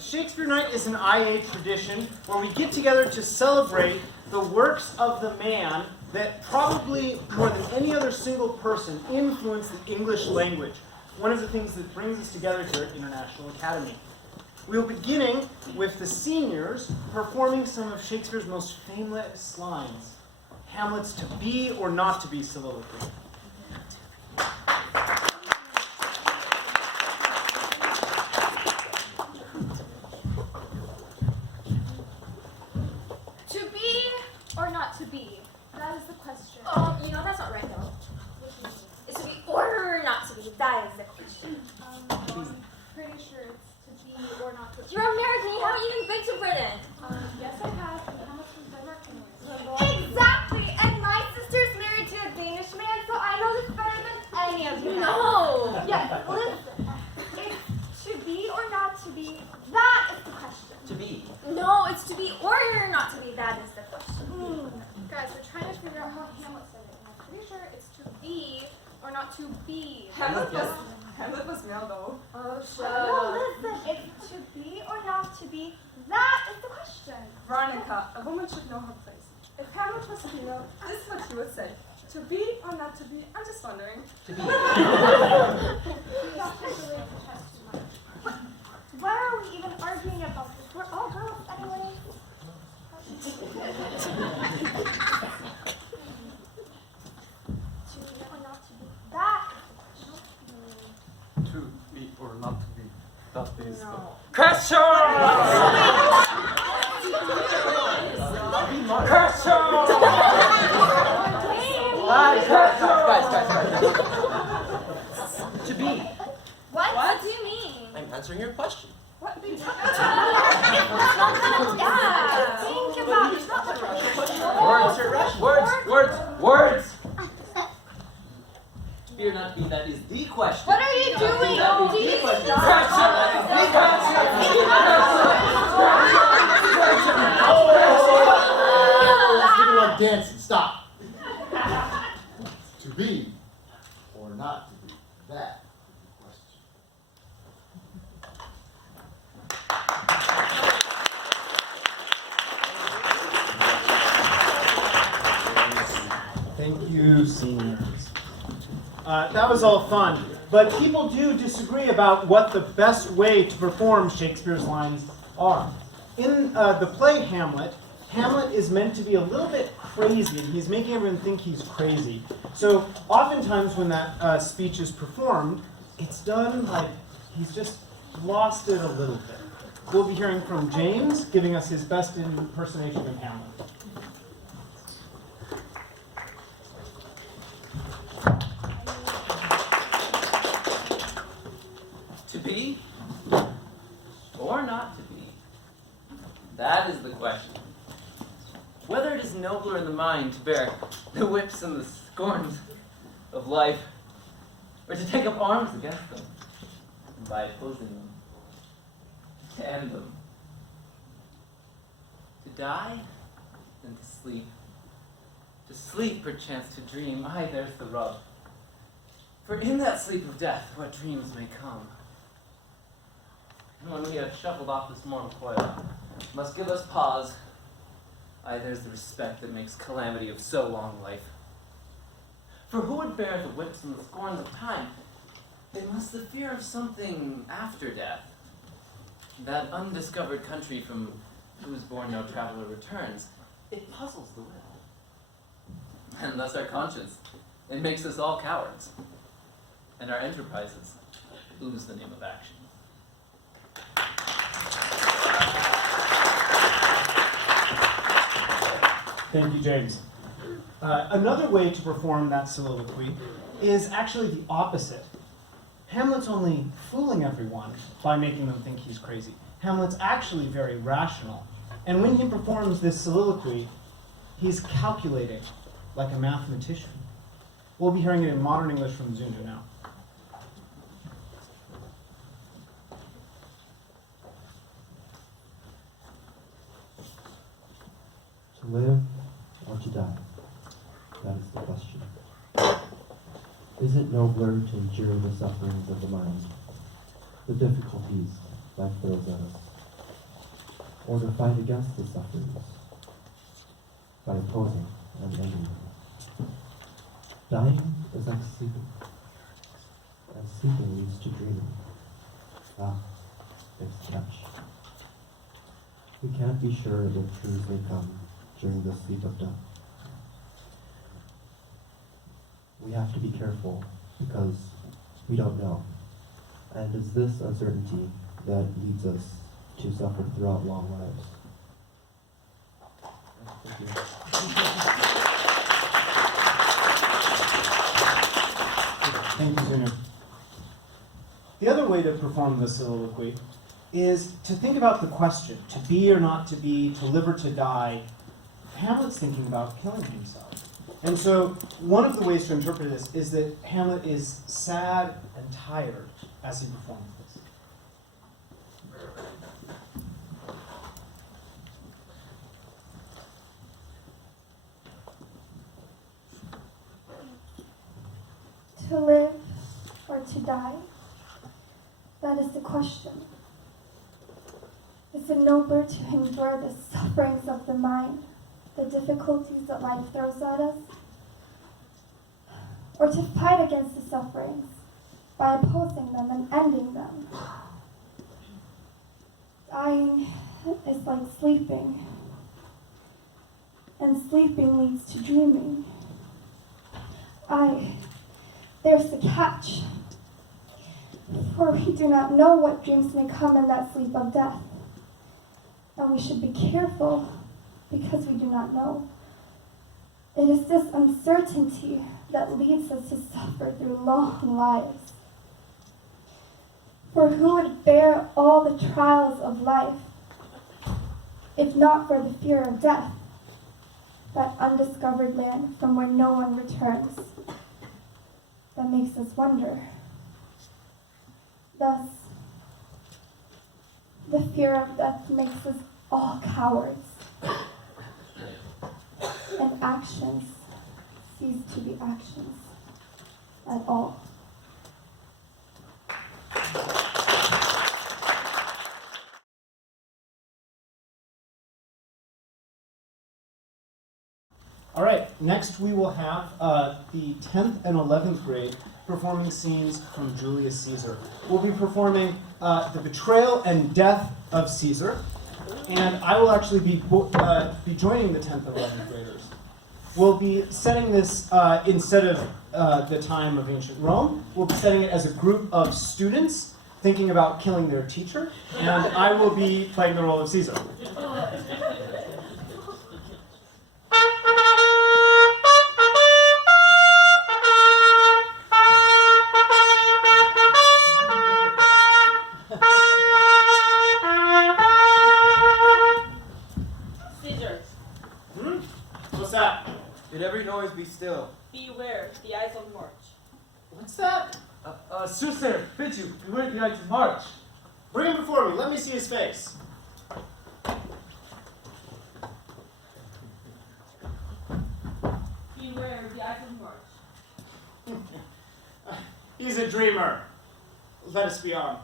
Shakespeare Night is an IA tradition where we get together to celebrate the works of the man that probably more than any other single person influenced the English language. One of the things that brings us together here at International Academy. We'll be beginning with the seniors performing some of Shakespeare's most famous lines, Hamlet's to be or not to be soliloquy. To be or not to be? That is the question. Oh, you know that's not right though. It's to be or not to be. That is the question. I'm pretty sure it's to be or not to be. You're American. You haven't even been to Britain. Yes, I have. And how much from Denmark anyways? Exactly. And my sister's married to a Danish man, so I know this better than any of you. No. Yeah, listen. It's to be or not to be. That is the question. To be. No, it's to be or not to be. That is the question. Guys, we're trying to figure out how Hamlet said it. And I'm pretty sure it's to be or not to be. Hamlet was male though. Oh, No, sure. listen. It's to be or not to be. That is the question. Veronica, a woman should know her place. If Hamlet was female, this is what he would say. To be or not to be? I'm just wondering. To be. We have to delay the test too much. Why are we even arguing about this? We're all girls anyway. To be or not to be. That is the question. To be or not to be. That is No. the question! To be. What do you mean? I'm answering your question. What did you Yeah. Think about it. It's not the Words. To be or not to be, that is the question. What are you doing? No, Do you the question. stop? Let's get like dancing. Stop. To be or not to be. That is the question. Thank you, seniors. That was all fun, but people do disagree about what the best way to perform Shakespeare's lines are. In the play Hamlet, Hamlet is meant to be a little bit crazy, and he's making everyone think he's crazy. So oftentimes when that speech is performed, it's done like he's just lost it a little bit. We'll be hearing from James, giving us his best impersonation of Hamlet. To be or not to be? That is the question. Whether it is nobler in the mind to bear the whips and the scorns of life, or to take up arms against them, and by opposing them, to end them. To die and to sleep. To sleep, perchance to dream. Aye, there's the rub. For in that sleep of death, what dreams may come. And when we have shuffled off this mortal coil, must give us pause. Aye, there's the respect that makes calamity of so long life. For who would bear the whips and the scorns of time, unless the fear of something after death, that undiscovered country from whose bourne no traveler returns, it puzzles the will. And thus our conscience, it makes us all cowards, and our enterprises lose the name of action. Thank you, James. Another way to perform that soliloquy is actually the opposite. Hamlet's only fooling everyone by making them think he's crazy. Hamlet's actually very rational. And when he performs this soliloquy, he's calculating like a mathematician. We'll be hearing it in modern English from Zundu now. To live or to die? That is the question. Is it nobler to endure the sufferings of the mind, the difficulties, life throws at us, or to fight against the sufferers by opposing and ending them. Dying is like sleeping, and sleeping leads to dreaming. Ah, it's catch. We can't be sure that truths may come during the sleep of death. We have to be careful because we don't know. And it's this uncertainty that leads us to suffer throughout long lives. Thank you. Thank you, Junior. The other way to perform the soliloquy is to think about the question, to be or not to be, to live or to die. Hamlet's thinking about killing himself. And so one of the ways to interpret this is that Hamlet is sad and tired as he performs this. To live or to die? That is the question. Is it nobler to endure the sufferings of the mind, the difficulties that life throws at us? Or to fight against the sufferings by opposing them and ending them? Dying is like sleeping, and sleeping leads to dreaming. There's the catch. For we do not know what dreams may come in that sleep of death. And we should be careful because we do not know. It is this uncertainty that leads us to suffer through long lives. For who would bear all the trials of life if not for the fear of death, that undiscovered land from where no one returns? That makes us wonder. Thus, the fear of death makes us all cowards, and actions cease to be actions at all. All right, next we will have the 10th and 11th grade performing scenes from Julius Caesar. We'll be performing the betrayal and death of Caesar, and I will actually be joining the 10th and 11th graders. We'll be setting this, instead of the time of ancient Rome, we'll be setting it as a group of students thinking about killing their teacher, and I will be playing the role of Caesar. Did every noise be still? Beware, the eyes on march. What's that? Soothsayer, bid you, beware the eyes of March. Bring him before me. Let me see his face. Beware, the eyes on march. He's a dreamer. Let us be on.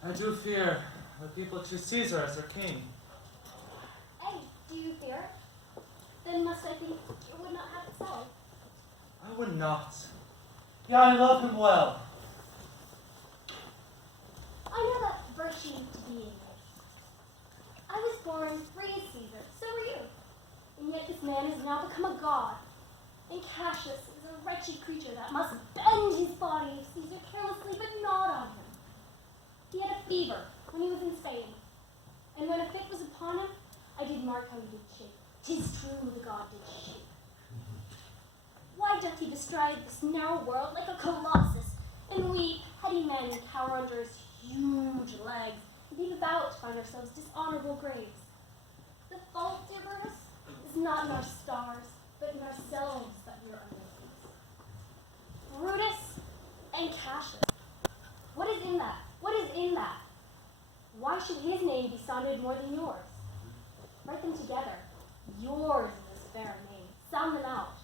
I do fear the people choose Caesar as their king. Hey, do you fear? Then must I think it would not have it so? I would not. Yeah, I love him well. I know that virtue to be in me. I was born free as Caesar, so were you. And yet this man has now become a god. And Cassius is a wretched creature that must bend his body if Caesar carelessly but not on him. He had a fever when he was in Spain, and when a fit was upon him, I did mark how he did shake. 'Tis true the god did shake. Why doth he bestride this narrow world like a colossus, and we, petty men, cower under his huge legs, and be about to find ourselves dishonorable graves? The fault, dear Brutus, is not in our stars, but in ourselves that we are under these. Brutus and Cassius. What is in that? What is in that? Why should his name be sounded more than yours? Write them together. Yours is this fair name. Sound them out.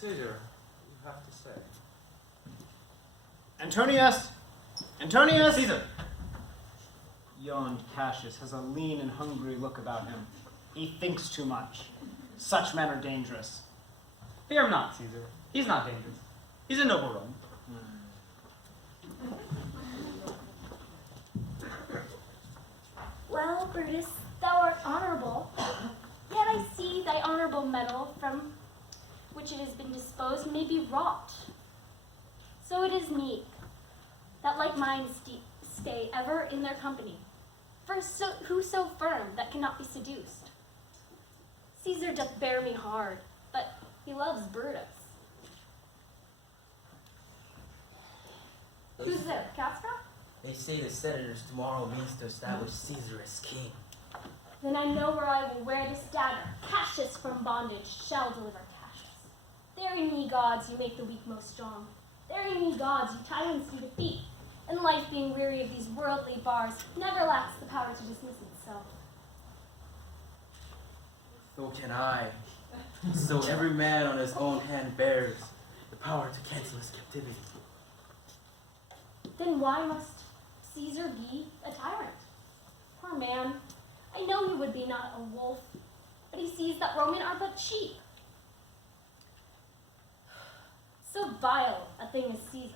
Caesar, you have to say. Antonius! Antonius! Caesar! Yawned Cassius, has a lean and hungry look about him. He thinks too much. Such men are dangerous. Fear him not, Caesar. He's not dangerous. He's a noble Roman. Well, Brutus, thou art honorable, yet I see thy honorable metal from which it has been disposed may be wrought. So it is meet that like minds stay ever in their company. For who so firm that cannot be seduced? Caesar doth bear me hard, but he loves Brutus. Who's this, Castro? They say the senators tomorrow means to establish Caesar as king. Then I know where I will wear this dagger. Cassius from bondage shall deliver Cassius. There in ye gods you make the weak most strong. There in ye gods you tyrants do defeat. And life being weary of these worldly bars never lacks the power to dismiss itself. So can I. So every man on his own hand bears the power to cancel his captivity. Then why must Caesar be a tyrant? Poor man, I know he would be not a wolf, but he sees that Roman are but sheep. So vile a thing as Caesar.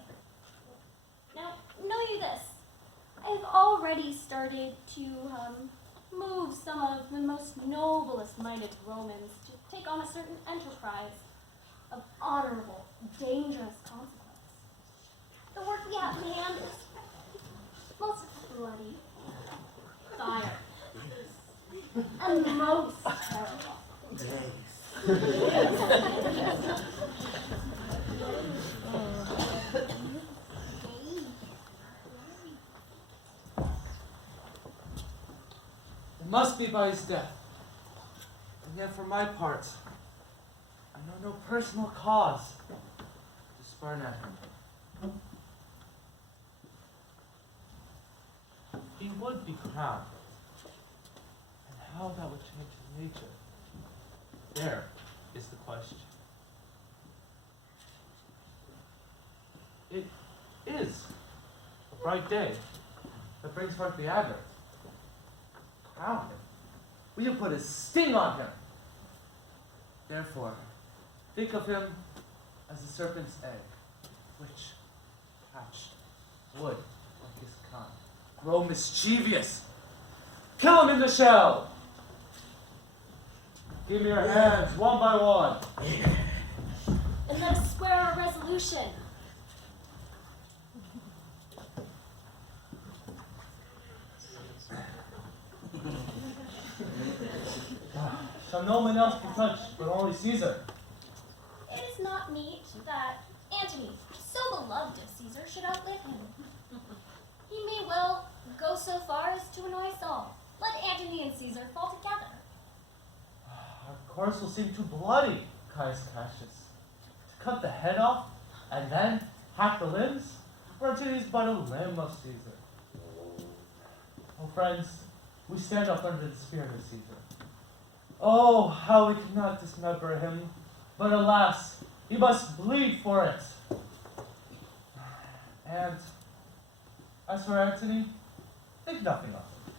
Now, know you this, I have already started to move some of the most noblest-minded Romans to take on a certain enterprise of honorable, dangerous consequence. The work we have in hand is most bloody, fire, and most It must be by his death. And yet for my part, I know no personal cause to spurn at him. He would be crowned. And how that would change his nature. There is the question. It is a bright day that brings forth the advert. Crown him. We have put a sting on him. Therefore, think of him as a serpent's egg, which, hatched, would, like his kind, grow mischievous. Kill him in the shell. Give me your hands, one by one. And let us swear a resolution. So no one else can touch, but only Caesar. It is not meet that Antony, so beloved of Caesar, should outlive him. He may well go so far as to annoy us all. Let Antony and Caesar fall together. Our course will seem too bloody, Caius Cassius. To cut the head off, and then hack the limbs? For Antony is but a limb of Caesar. Oh, friends, we stand up under the spirit of Caesar. Oh, how we cannot dismember him, but alas, he must bleed for it. And as for Antony, think nothing of him,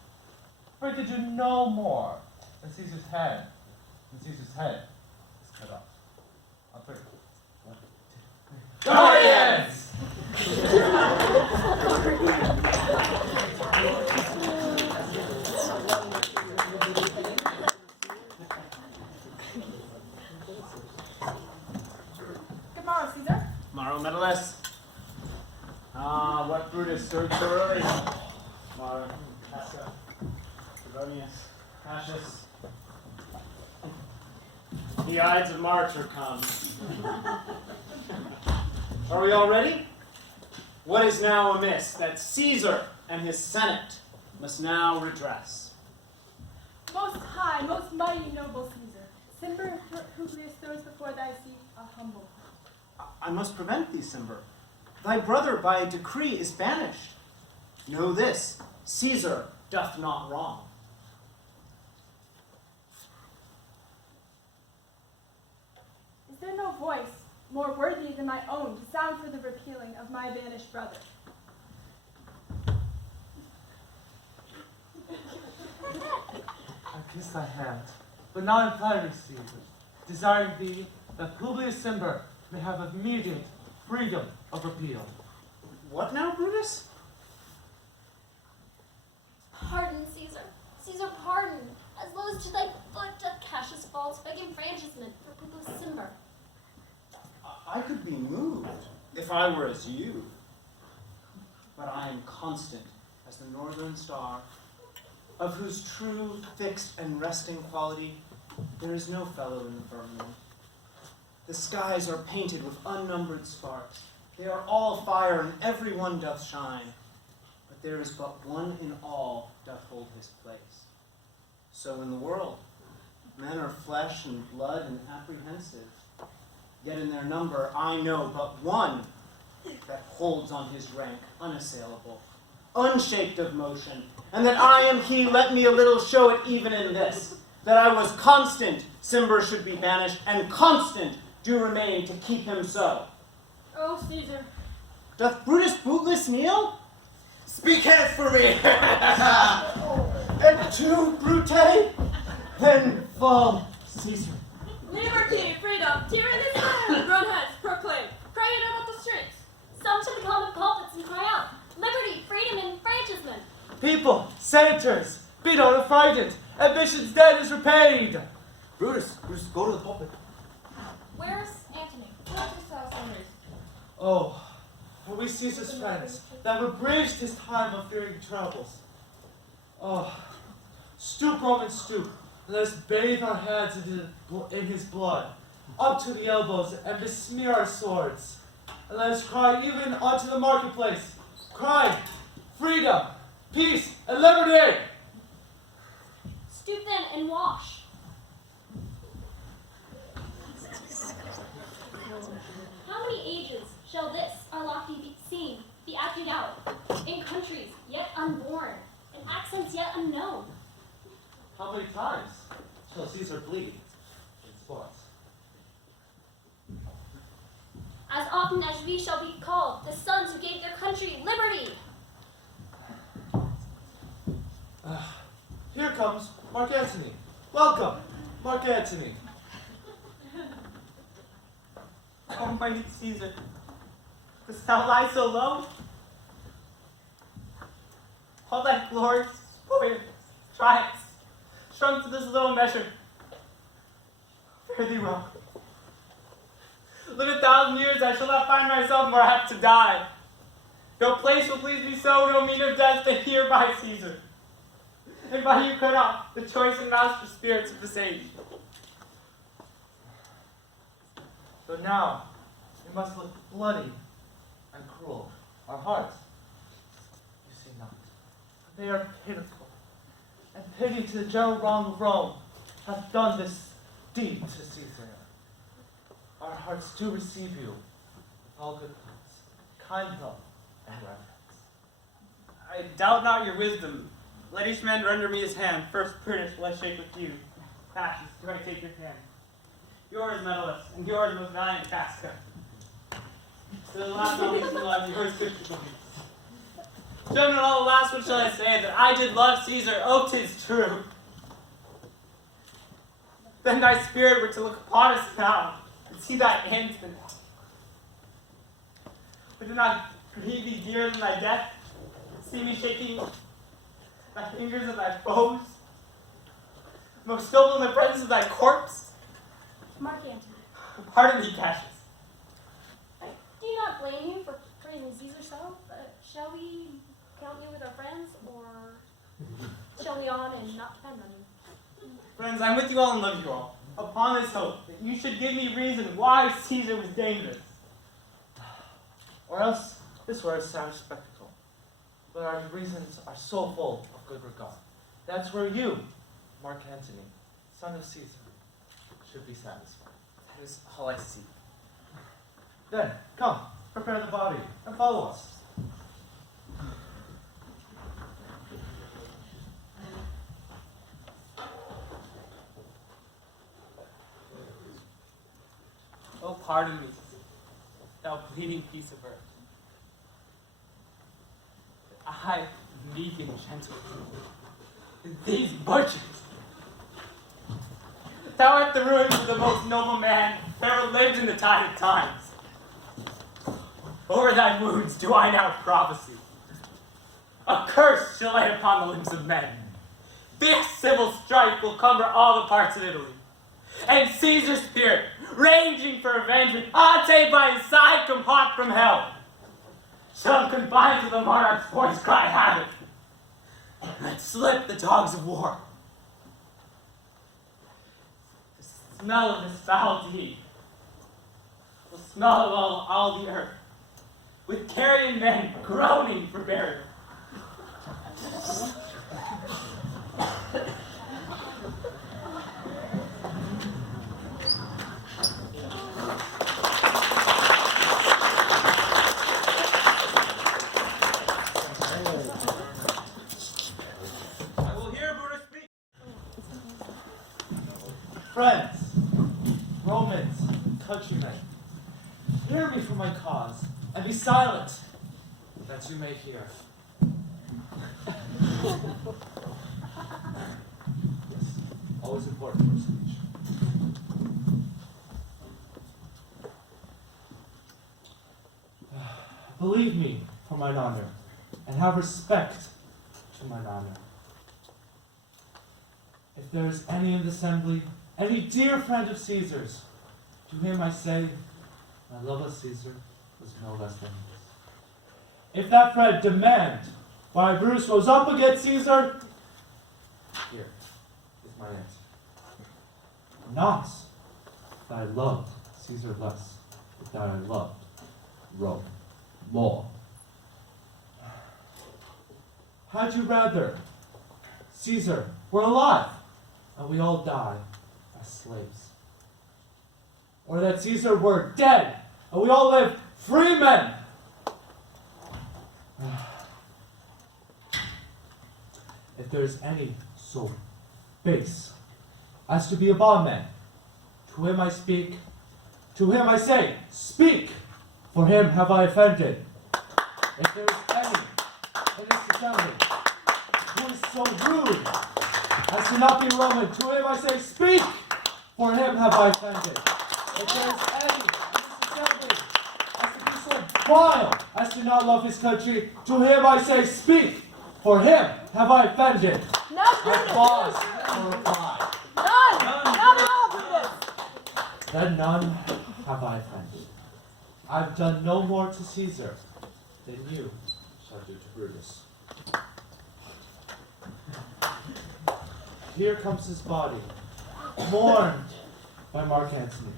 for he could do no more than Caesar's hand, and Caesar's head is cut off. On three. 1, 2, 3. Guardians! Good morrow, Caesar. Maro Medalus. Ah, what Brutus served so early. Maro, Cassa, Trebonius, Cassius. The Ides of March are come. Are we all ready? What is now amiss that Caesar and his Senate must now redress? Most high, most mighty, noble Caesar, Cimber Publius throws before thy seat a humble. I must prevent thee, Cimber. Thy brother by a decree is banished. Know this, Caesar doth not wrong. Is there no voice, more worthy than my own to sound for the repealing of my banished brother. I kiss thy hand, but not in flattery, Caesar, desiring thee that Publius Cimber may have immediate freedom of repeal. What now, Brutus? Pardon, Caesar. Caesar, pardon. As low as to thy foot doth Cassius fall to beg enfranchisement for Publius Cimber. I could be moved if I were as you. But I am constant as the northern star, of whose true, fixed, and resting quality there is no fellow in the firmament. The skies are painted with unnumbered sparks. They are all fire, and every one doth shine. But there is but one in all doth hold his place. So in the world, men are flesh and blood and apprehensive. Yet in their number I know but one that holds on his rank unassailable, unshaped of motion, and that I am he. Let me a little show it even in this, that I was constant, Cimber should be banished, and constant do remain to keep him so. Oh, Caesar. Doth Brutus bootless kneel? Speak hence for me! Et tu, Brute? Then fall, Caesar. Liberty, freedom, tyranny, run hence, proclaim, cry it out the streets. Some to the common pulpits and cry out, liberty, freedom, and enfranchisement. People, senators, be not affrighted. Ambition's debt is repaid. Brutus, go to the pulpit. Where's Antony? Oh, are we Caesar's friends that have abridged his time of fearing troubles? Oh, stoop, Roman, stoop. Let us bathe our hands in his blood, up to the elbows, and besmear our swords. And let us cry even unto the marketplace, cry, freedom, peace, and liberty! Stoop then and wash. How many ages shall this, our lofty scene, be acted out, in countries yet unborn, in accents yet unknown? How many times shall Caesar bleed in sports? As often as we shall be called the sons who gave their country liberty. Here comes Mark Antony. Welcome, Mark Antony. Almighty Caesar, dost thou lie so low? All thy glories, spoils, triumphs, shrunk to this little measure. Fare thee well. Live 1,000 years, I shall not find myself more apt to die. No place will please me so, no mean of death, than here by Caesar. And by you cut off the choice and master spirits of this age. So now, we must look bloody and cruel. Our hearts, you see not. They are pitiful. And pity to the general wrong of Rome hath done this deed to Caesar. Our hearts do receive you with all good thoughts, kind love, and reverence. I doubt not your wisdom. Let each man render me his hand. First, Prudence, will I shake with you. Cassius, do I take your hand? Yours, Metellus, and yours, most valiant Casca. To the last not least in love, yours, Christopher. Gentlemen, all the last, what shall I say? That I did love Caesar, oh, 'tis true. Then thy spirit were to look upon us now, and see thy end in it. Would it not grieve thee dearer than thy death? See me shaking thy fingers of thy foes, most noble in the presence of thy corpse? Mark Antony, Pardon me, Cassius. I do not blame you for praising Caesar so, but shall we count you with our friends, or shall we on and not depend on you? Friends, I'm with you all and love you all, upon this hope that you should give me reason why Caesar was dangerous. Or else this were a savage spectacle. But our reasons are so full of good regard. That's where you, Mark Antony, son of Caesar, should be satisfied. That is all I see. Then, come, prepare the body, and follow us. Oh, pardon me. fleeting piece of earth. But I, meek and gentle, these butchers, thou art the ruin of the most noble man that ever lived in the tide of times. Over thy wounds do I now prophesy. A curse shall lay upon the limbs of men. Fierce civil strife will cumber all the parts of Italy. And Caesar's spirit, ranging for revenge with Ate by his side come hot from hell, shall confine to the monarch's voice cry havoc, and let slip the dogs of war. The smell of this foul deed will smell of all the earth, with carrion men groaning for burial. I will hear Brutus speak. Friends, Romans, countrymen, hear me for my cause, and be silent, that you may hear. Yes, always important for speech. Believe me for mine honor, and have respect to mine honor. If there is any in the assembly, any dear friend of Caesar's, to him I say, my love of Caesar was no less than his. If that friend demand why Brutus rose up against Caesar, here is my answer. Not that I loved Caesar less, but that I loved Rome more. Had you rather Caesar were alive and we all die as slaves? Or that Caesar were dead and we all live free men? If there is any so base as to be a bondman, to him I speak, to him I say, speak, for him have I offended. If there is any in this assembly who is so rude as to not be Roman, to him I say, speak, for him have I offended. If there is any in this assembly as to be so vile as to not love his country, to him I say, speak, for him have I offended. I pause for reply. None at all, Brutus. Then none have I offended. I've done no more to Caesar than you shall do to Brutus. Here comes his body, mourned by Mark Antony.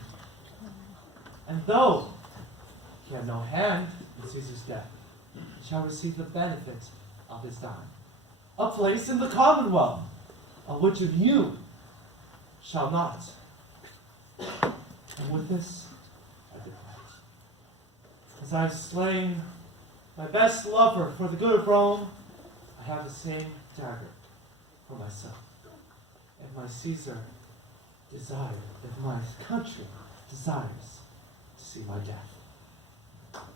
And though he had no hand in Caesar's death, he shall receive the benefit of his dying, a place in the commonwealth, of which of you shall not. And with this, I depart. As I have slain my best lover for the good of Rome, I have the same dagger for myself. If my Caesar desires, if my country desires to see my death.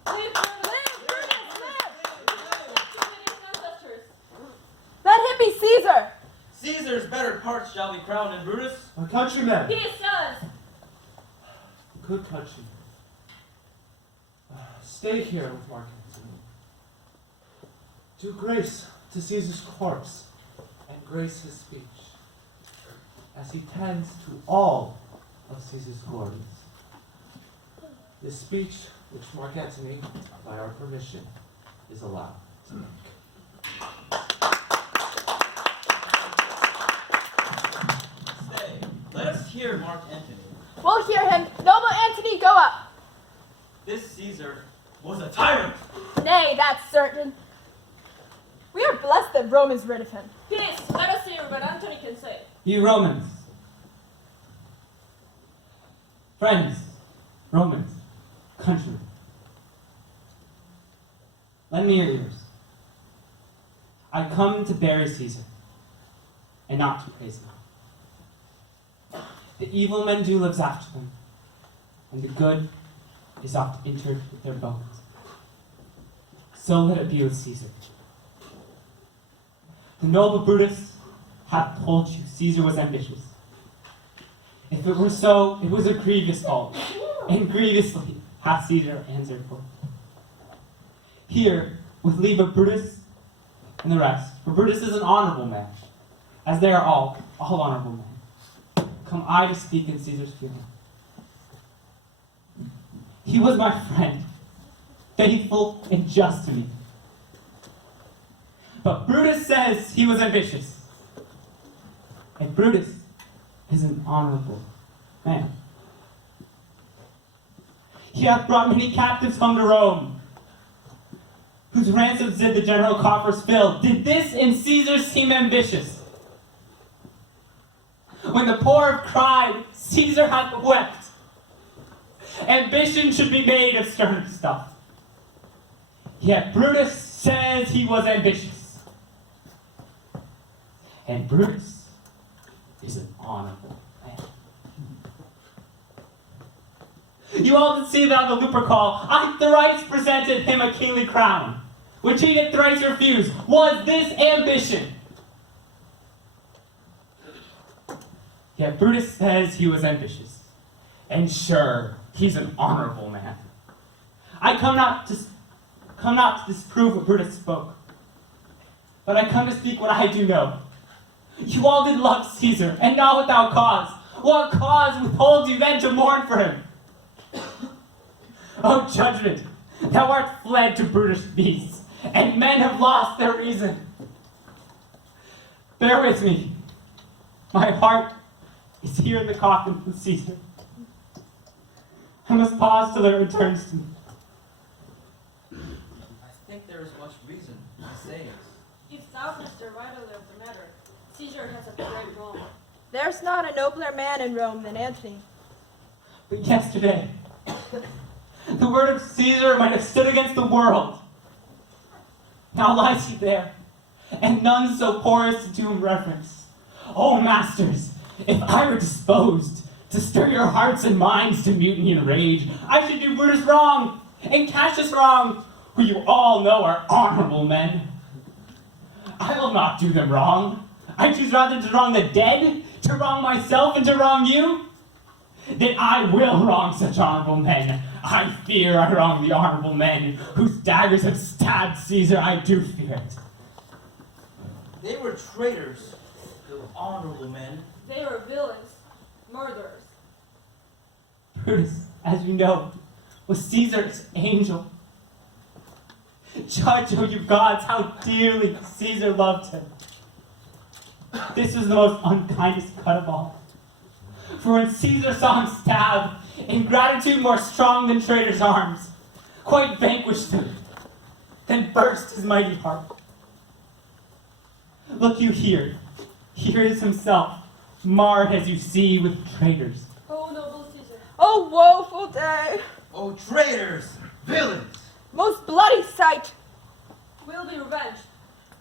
Live, Brutus, live! Let him be Caesar! Caesar's better parts shall be crowned in Brutus. My countrymen, He is yours! good countrymen, stay here with Mark Antony. Do grace to Caesar's corpse and grace his speech, as he tends to all of Caesar's glories. This speech, which Mark Antony, by our permission, is allowed to make. Stay. Let us hear Mark Antony. We'll hear him. Noble Antony, go up! This Caesar was a tyrant. Nay, that's certain. We are blessed that Rome is rid of him. Peace. Let us hear what Antony can say. You Romans, friends, Romans, countrymen, lend me your ears. I come to bury Caesar, and not to praise him. The evil men do lives after them, and the good is oft interred with their bones. So let it be with Caesar. The noble Brutus hath told you Caesar was ambitious. If it were so, it was a grievous fault, and grievously hath Caesar answered for it. Here, with leave of Brutus and the rest, for Brutus is an honorable man, as they are all honorable men, come I to speak in Caesar's funeral. He was my friend, faithful and just to me. But Brutus says he was ambitious. And Brutus is an honorable man. He hath brought many captives home to Rome, whose ransoms did the general coffers fill. Did this in Caesar seem ambitious? When the poor have cried, Caesar hath wept. Ambition should be made of sterner stuff. Yet Brutus says he was ambitious. And Brutus is an honorable man. You all did see that on the Lupercal. I thrice presented him a kingly crown, which he did thrice refuse. Was this ambition? Yet Brutus says he was ambitious. And sure, he's an honorable man. I come not to disprove what Brutus spoke, but I come to speak what I do know. You all did love Caesar, and not without cause. What cause withholds you then to mourn for him? O judgment, thou art fled to brutish beasts, and men have lost their reason. Bear with me. My heart is here in the coffin with Caesar. I must pause till it returns to me. I think there is much reason to say it. If thou hast the right of the matter, Caesar has a great wrong. There's not a nobler man in Rome than Antony. But yesterday, the word of Caesar might have stood against the world. Now lies he there, and none so poor as to do him reverence. Oh, masters, if I were disposed to stir your hearts and minds to mutiny and rage, I should do Brutus wrong, and Cassius wrong, who you all know are honorable men. I will not do them wrong. I choose rather to wrong the dead, to wrong myself, and to wrong you. That I will wrong such honorable men. I fear I wrong the honorable men whose daggers have stabbed Caesar. I do fear it. They were traitors, the honorable men. They were villains, murderers. Brutus, as you know, was Caesar's angel. Judge, O you gods, how dearly Caesar loved him. This was the most unkindest cut of all. For when Caesar saw him stab, ingratitude more strong than traitor's arms, quite vanquished him, then burst his mighty heart. Look you here. Here is himself, marred as you see with traitors. Oh, noble Caesar. Oh, woeful day! Oh, traitors! Villains! Most bloody sight! Will be revenged.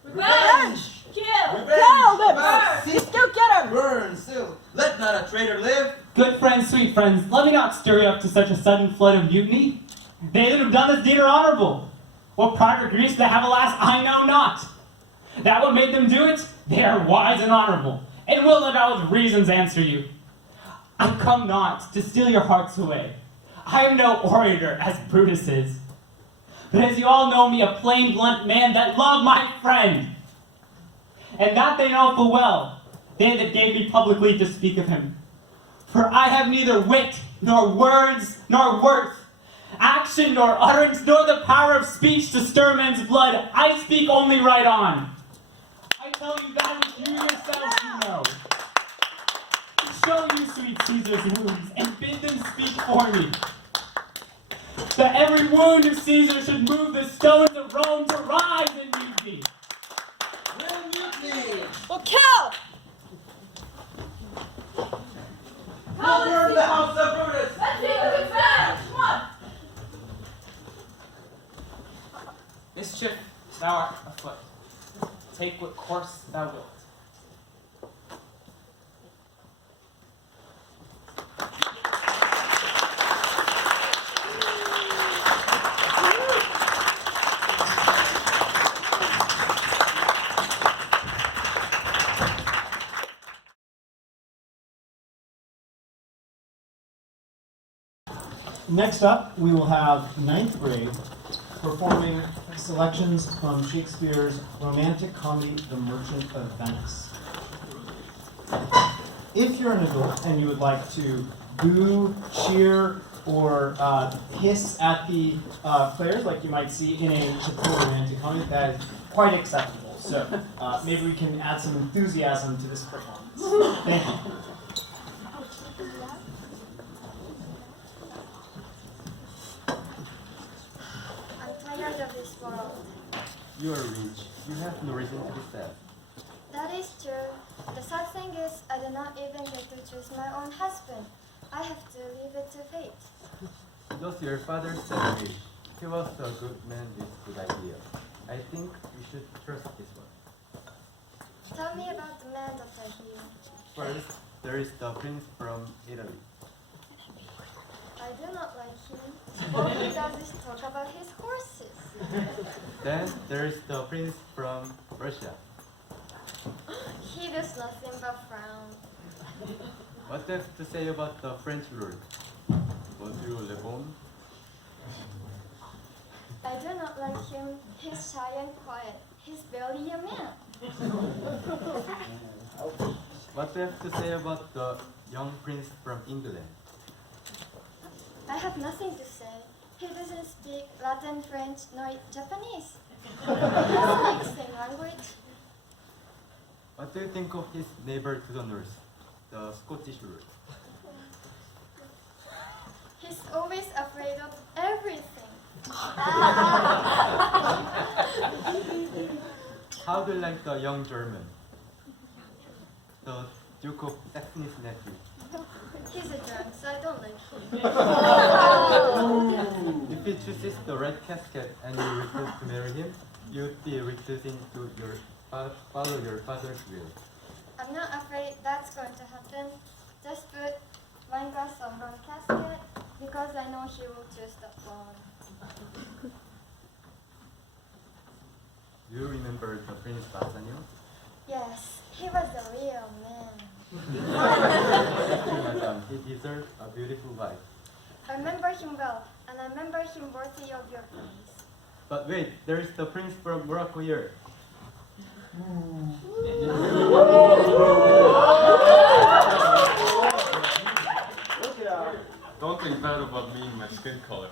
Revenge! Kill! Revenge! Kill them! Burn! Go get him! Burn, still! Let not a traitor live! Good friends, sweet friends, let me not stir you up to such a sudden flood of mutiny. They that have done this deed are honorable. What pride or griefs they have, alas, I know not. That what made them do it, they are wise and honorable, and will no doubt with reasons answer you. I come not to steal your hearts away. I am no orator, as Brutus is. But as you all know me, a plain, blunt man that love my friend. And that they know full well, they that gave me publicly to speak of him. For I have neither wit, nor words, nor worth, action, nor utterance, nor the power of speech to stir men's blood. I speak only right on. I tell you that which you yourselves do know. Show you sweet Caesar's wounds, and bid them speak for me. That every wound of Caesar should move the stones of Rome to rise in mutiny. Will mutiny! Well, kill! We'll burn the house of Brutus! Let's see who's revenge! Come on! Mischief, thou art afoot. Take what course thou wilt. next up, we will have ninth grade performing selections from Shakespeare's romantic comedy, The Merchant of Venice. If you're an adult and you would like to boo, cheer, or hiss at the players like you might see in a typical romantic comedy, that is quite acceptable. So maybe we can add some enthusiasm to this performance. Thank you. I'm tired of this world. You are rich. You have no reason to be sad. That is true. The sad thing is, I do not even get to choose my own husband. I have to leave it to fate. Does your father said rich? He was a good man with good idea. I think we should trust this one. Tell me about the man that I hear. First, there is the prince from Italy. I do not like him. All he does is talk about his horses. Then there is the prince from Russia. He does nothing but frown. What do you have to say about the French lord? Monsieur Le Bon? I do not like him. He's shy and quiet. He's barely a man. What do you have to say about the young prince from England? I have nothing to say. He doesn't speak Latin, French, nor Japanese. He doesn't speak same language. What do you think of his neighbor to the north, the Scottish lord? He's always afraid of everything. How do you like the young German? The Duke of Saxony's nephew. He's a drunk, so I don't like him. If he chooses the red casket and you refuse to marry him, you would be refusing to follow your father's will. I'm not afraid that's going to happen. Just put wine glass on one casket because I know he will choose that one. Do you remember the Prince Bassanio? Yes, he was a real man. Madam, he deserves a beautiful wife. I remember him well, and I remember him worthy of your praise. But wait, there is the prince from Morocco here. Don't think bad about me and my skin color.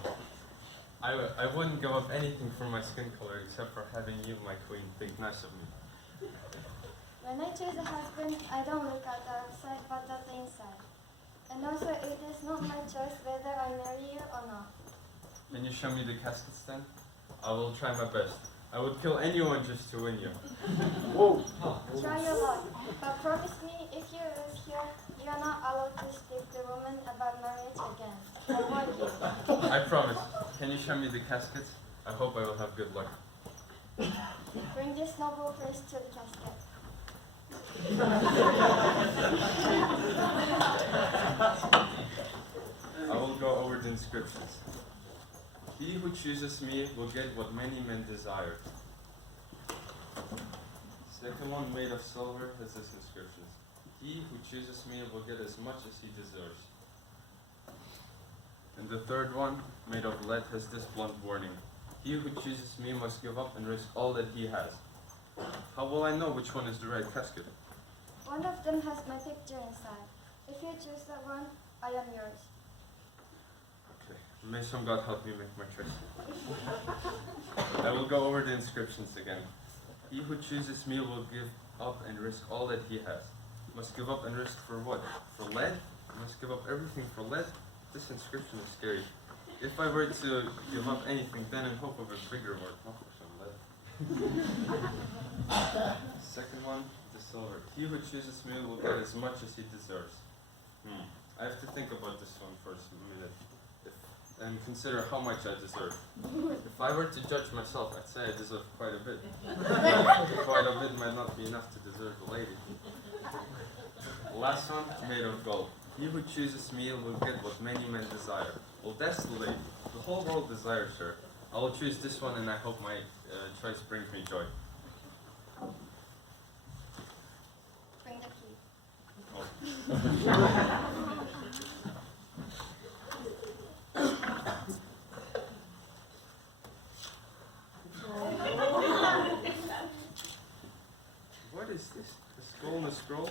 I wouldn't give up anything for my skin color except for having you, my queen, think nice of me. When I choose a husband, I don't look at the outside but at the inside. And also, it is not my choice whether I marry you or not. Can you show me the caskets then? I will try my best. I would kill anyone just to win you. Whoa. Try your luck, but promise me if you lose here, you are not allowed to speak to women about marriage again. I warn you. I promise. Can you show me the caskets? I hope I will have good luck. Bring this noble prince to the casket. I will go over the inscriptions. He who chooses me will get what many men desire. Second one, made of silver, has this inscriptions. He who chooses me will get as much as he deserves. And the third one, made of lead, has this blunt warning. He who chooses me must give up and risk all that he has. How will I know which one is the right casket? One of them has my picture inside. If you choose that one, I am yours. Okay. May some God help me make my choice. I will go over the inscriptions again. He who chooses me will give up and risk all that he has. Must give up and risk for what? For lead? Must give up everything for lead? This inscription is scary. If I were to give up anything, then in hope of a bigger work, not for some lead. Second one, the silver. He who chooses me will get as much as he deserves. I have to think about this one for a minute and consider how much I deserve. If I were to judge myself, I'd say I deserve quite a bit. Quite a bit might not be enough to deserve a lady. Last one, made of gold. He who chooses me will get what many men desire. Well, that's the lady. The whole world desires her. I will choose this one and I hope my choice brings me joy. Bring the key. Oh. on the scroll?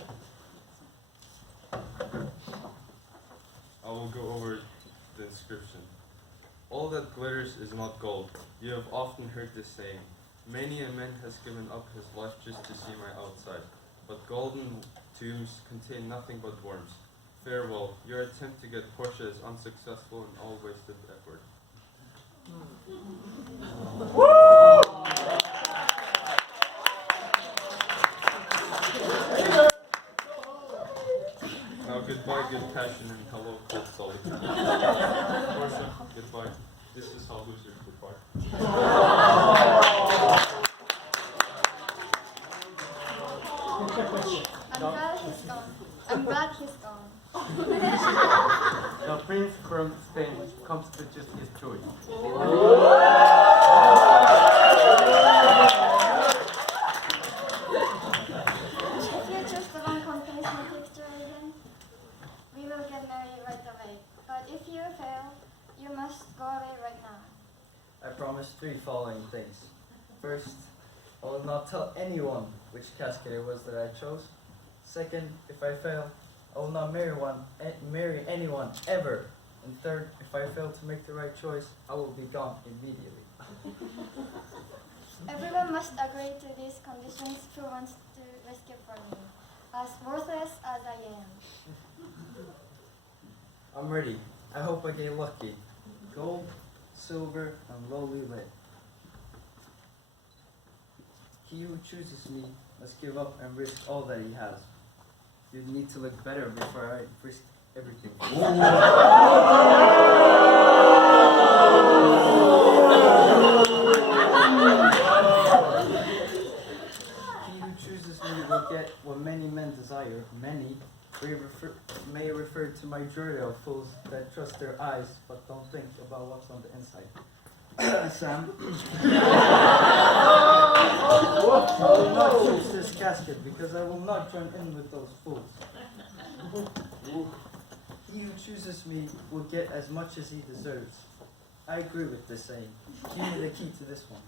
I will go over the inscription. All that glitters is not gold. You have often heard this saying. Many a man has given up his life just to see my outside. But golden tombs contain nothing but worms. Farewell. Your attempt to get Portia is unsuccessful and all wasted effort. Now goodbye, good passion, and hello, cold solitude. Portia, goodbye. This is how losers goodbye. I'm glad he's gone. The prince from Spain comes to just his choice. If you choose the one contains my picture again, we will get married right away. But if you fail, you must go away right now. I promise 3 following things. First, I will not tell anyone which casket it was that I chose. Second, if I fail, I will not marry anyone ever. And third, if I fail to make the right choice, I will be gone immediately. Everyone must agree to these conditions who wants to rescue from me, as worthless as I am. I'm ready. I hope I get lucky. Gold, silver, and lowly lit. He who chooses me must give up and risk all that he has. You need to look better before I risk everything. He who chooses me will get what many men desire. Many may refer to majority of fools that trust their eyes but don't think about what's on the inside. Sam, I will not choose this casket because I will not join in with those fools. He who chooses me will get as much as he deserves. I agree with this saying. Give me the key to this one.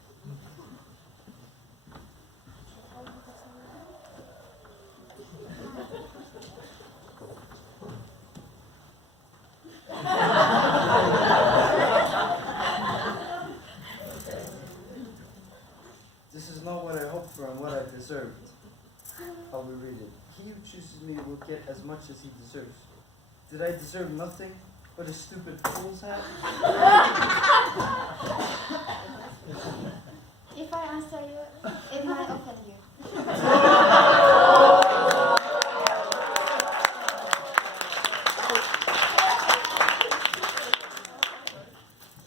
This is not what I hoped for and what I deserved. I will read it. He who chooses me will get as much as he deserves. Did I deserve nothing but a stupid fool's hat? If I answer you, it might offend you.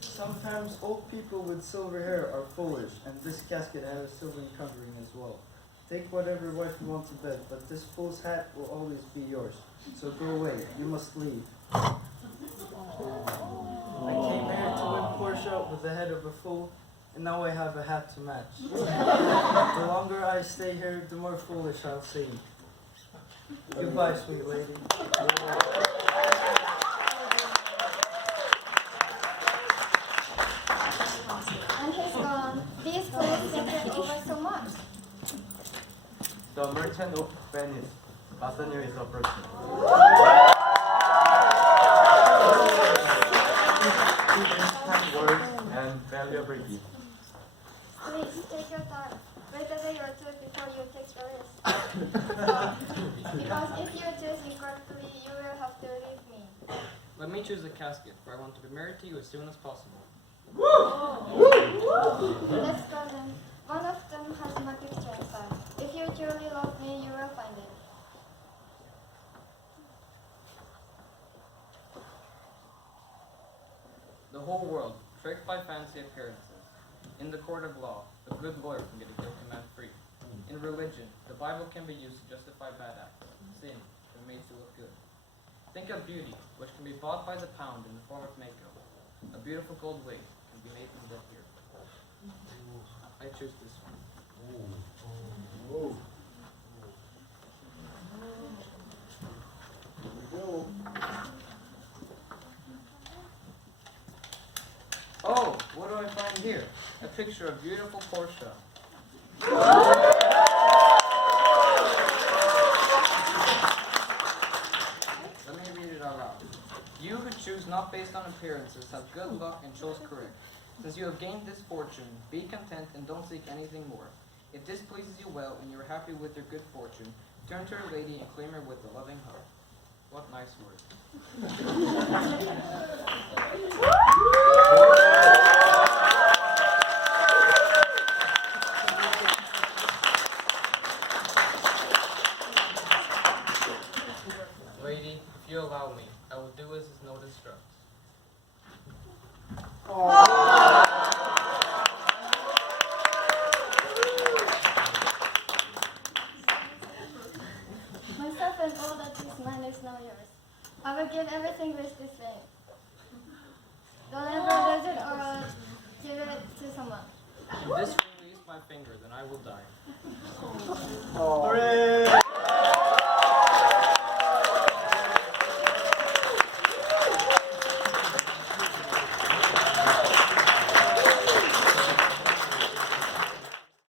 Sometimes old people with silver hair are foolish, and this casket had a silver covering as well. Take whatever wife you want to bed, but this fool's hat will always be yours. So go away, you must leave. I came here to win Portia with the head of a fool, and now I have a hat to match. The longer I stay here, the more foolish I'll seem. Goodbye, sweet lady. And he's gone. These fools think it over so much. The merchant of Venice, Bassanio is approaching. Kind words and valuable gifts. Please, take your time. Wait a day or two before you take your risk. Because if you choose incorrectly, you will have to leave me. Let me choose a casket, for I want to be married to you as soon as possible. Let's go then. One of them has my picture inside. If you truly love me, you will find it. The whole world, tricked by fancy appearances. In the court of law, a good lawyer can get a guilty man free. In religion, the Bible can be used to justify bad acts. Sin can be made to look good. Think of beauty, which can be bought by the pound in the form of makeup. A beautiful gold wig can be made from dead hair. I choose this one. Oh, what do I find here? A picture of beautiful Portia. appearances, have good luck, and chose correct. Since you have gained this fortune, be content and don't seek anything more. If this pleases you well and you are happy with your good fortune, turn to your lady and claim her with a loving heart. What nice words. Lady, if you allow me, I will do as his note instructs. Myself and all that this man is now yours. I will give everything with this ring. Don't ever lose it or give it to someone. If this ring leaves my finger, then I will die. Hooray!